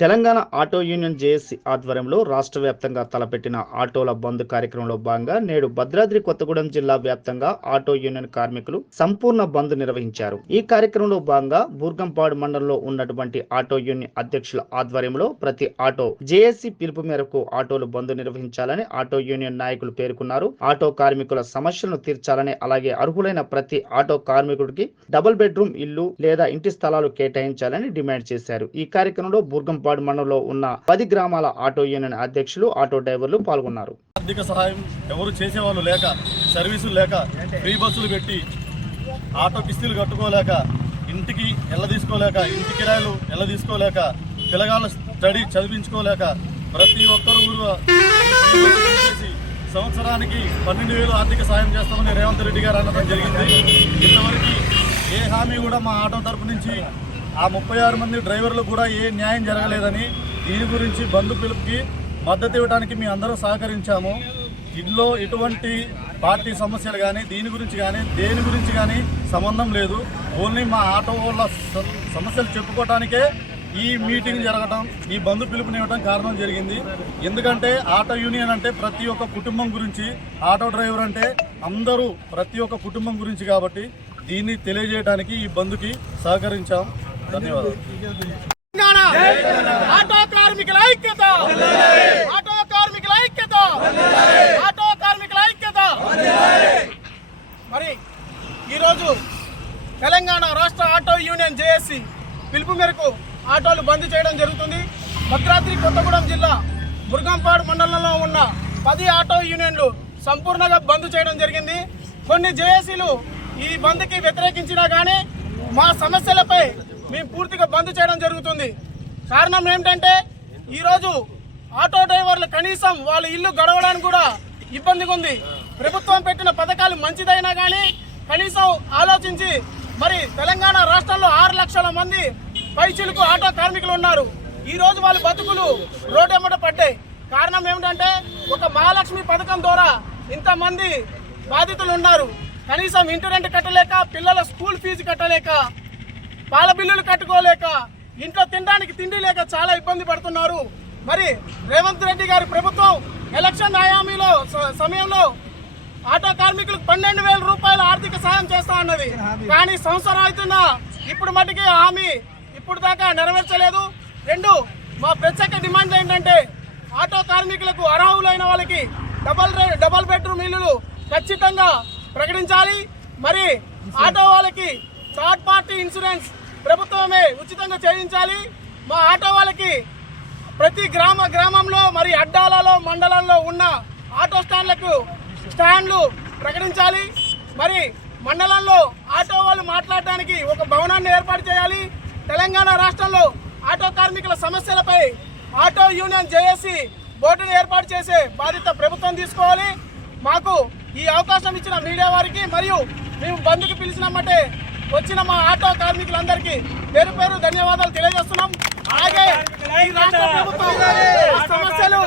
Telangana auto union JAC ఆధ్వర్యంలో రాష్ట్ర వ్యాప్తంగా తలపెట్టిన ఆటోల బంద్ కార్యక్రమంలో భాగంగా నేడు భద్రాద్రి కొత్తగూడెం జిల్లా వ్యాప్తంగా ఆటో యూనియన్ కార్మికులు సంపూర్ణ బంద్ నిర్వహించారు. ఈ కార్యక్రమంలో భాగంగా బూర్గంపాడు మండలంలో ఉన్నటువంటి ఆటో యూనియన్ అధ్యక్షుల ఆధ్వర్యంలో ప్రతి ఆటో జేఏసీ పిలుపు మేరకు ఆటోలు బంద్ నిర్వహించాలని ఆటో యూనియన్ నాయకులు పేర్కొన్నారు. ఆటో కార్మికుల సమస్యలను తీర్చాలని అలాగే అర్హులైన ప్రతి ఆటో కార్మికుడికి డబుల్ బెడ్రూమ్ ఇల్లు లేదా ఇంటి స్థలాలు కేటాయించాలని డిమాండ్ చేశారు. ఈ కార్యక్రమంలో బూర్గంపాడు మండలంలో ఉన్న పది గ్రామాల ఆటో యూనియన్ అధ్యక్షులు ఆటో డ్రైవర్లు పాల్గొన్నారు. ఆర్థిక సహాయం ఎవరు చేసేవాళ్ళు లేక సర్వీసులు లేక ఫ్రీ బస్సులు పెట్టి ఆటో కిస్తీలు కట్టుకోలేక ఇంటికి ఎల్ల తీసుకోలేక ఇంటి కిరాయిలు ఎల్ల తీసుకోలేక పిల్లగాళ్ళ స్టడీ చదివించుకోలేక ప్రతి ఒక్కరు కూడా సంవత్సరానికి పన్నెండు వేలు ఆర్థిక సాయం చేస్తామని రేవంత్ రెడ్డి గారు అనడం జరిగింది. ఇంతవరకు ఏ హామీ కూడా మా ఆటో తరపు నుంచి ఆ ముప్పై ఆరు మంది డ్రైవర్లు కూడా ఏ న్యాయం జరగలేదని దీని గురించి బంధు పిలుపుకి మద్దతు ఇవ్వడానికి మీ అందరూ సహకరించాము. ఇందులో ఎటువంటి పార్టీ సమస్యలు కానీ దీని గురించి కానీ దేని గురించి కానీ సంబంధం లేదు. ఓన్లీ మా ఆటో వాళ్ళ స- సమస్యలు చెప్పుకోవటానికే ఈ మీటింగ్ జరగడం ఈ బంధు పిలుపునివ్వడం కారణం జరిగింది. ఎందుకంటే ఆటో యూనియన్ అంటే ప్రతి ఒక్క కుటుంబం గురించి ఆటో డ్రైవర్ అంటే అందరూ ప్రతి ఒక్క కుటుంబం గురించి కాబట్టి దీన్ని తెలియజేయడానికి ఈ బంధుకి సహకరించాం. ధన్యవాదాలు. తెలంగాణ ఆటో కార్మికుల ఐక్యత. ఆటో కార్మికుల ఐక్యత. ఆటో కార్మికుల ఐక్యత. మరి ఈరోజు తెలంగాణ రాష్ట్ర ఆటో యూనియన్ జేఏసీ పిలుపు మేరకు ఆటోలు బంద్ చేయడం జరుగుతుంది. భద్రాద్రి కొత్తగూడెం జిల్లా మురుగంపాడు మండలంలో ఉన్న పది ఆటో యూనియన్లు సంపూర్ణంగా బంద్ చేయడం జరిగింది. కొన్ని జేఏసీలు ఈ బంద్కి వ్యతిరేకించినా కానీ మా సమస్యలపై మేము పూర్తిగా బంద్ చేయడం జరుగుతుంది. కారణం ఏమిటంటే ఈరోజు ఆటో డ్రైవర్లు కనీసం వాళ్ళ ఇల్లు గడవడానికి కూడా ఇబ్బందిగా ఉంది. ప్రభుత్వం పెట్టిన పథకాలు మంచిదైనా కానీ కనీసం ఆలోచించి మరి తెలంగాణ రాష్ట్రంలో ఆరు లక్షల మంది పైచులకు ఆటో కార్మికులు ఉన్నారు. ఈ రోజు వాళ్ళ బతుకులు రోడ్డు పడ్డాయి. కారణం ఏమిటంటే ఒక మహాలక్ష్మి పథకం ద్వారా ఇంతమంది బాధితులు ఉన్నారు. కనీసం ఇంటి రెంట్ కట్టలేక పిల్లల స్కూల్ ఫీజు కట్టలేక పాల బిల్లులు కట్టుకోలేక ఇంట్లో తినడానికి తిండి లేక చాలా ఇబ్బంది పడుతున్నారు. మరి రేవంత్ రెడ్డి గారి ప్రభుత్వం ఎలక్షన్ హయామీలో స- సమయంలో ఆటో కార్మికులకు పన్నెండు వేల రూపాయల ఆర్థిక సాయం చేస్తా అన్నది. కానీ సంవత్సరం అవుతున్నా ఇప్పుడు మటుకే హామీ ఇప్పుడు దాకా నెరవేర్చలేదు. రెండు మా ప్రత్యేక డిమాండ్ ఏంటంటే ఆటో కార్మికులకు అర్హులైన వాళ్ళకి డబల్ డబల్ బెడ్రూమ్ ఇల్లులు ఖచ్చితంగా ప్రకటించాలి. మరి ఆటో వాళ్ళకి థర్డ్ పార్టీ ఇన్సూరెన్స్ ప్రభుత్వమే ఉచితంగా చేయించాలి. మా ఆటో వాళ్ళకి ప్రతి గ్రామ గ్రామంలో మరి అడ్డాలలో మండలంలో ఉన్న ఆటో స్టాండ్లకు స్టాండ్లు ప్రకటించాలి. మరి మండలంలో ఆటో వాళ్ళు మాట్లాడడానికి ఒక భవనాన్ని ఏర్పాటు చేయాలి. తెలంగాణ రాష్ట్రంలో ఆటో కార్మికుల సమస్యలపై ఆటో యూనియన్ జేఏసీ బోర్డును ఏర్పాటు చేసే బాధ్యత ప్రభుత్వం తీసుకోవాలి. మాకు ఈ అవకాశం ఇచ్చిన మీడియా వారికి మరియు మేము బంధుకు పిలిచినామంటే వచ్చిన మా ఆటో కార్మికులందరికీ పేరు పేరు ధన్యవాదాలు తెలియజేస్తున్నాం. అలాగే సమస్యలు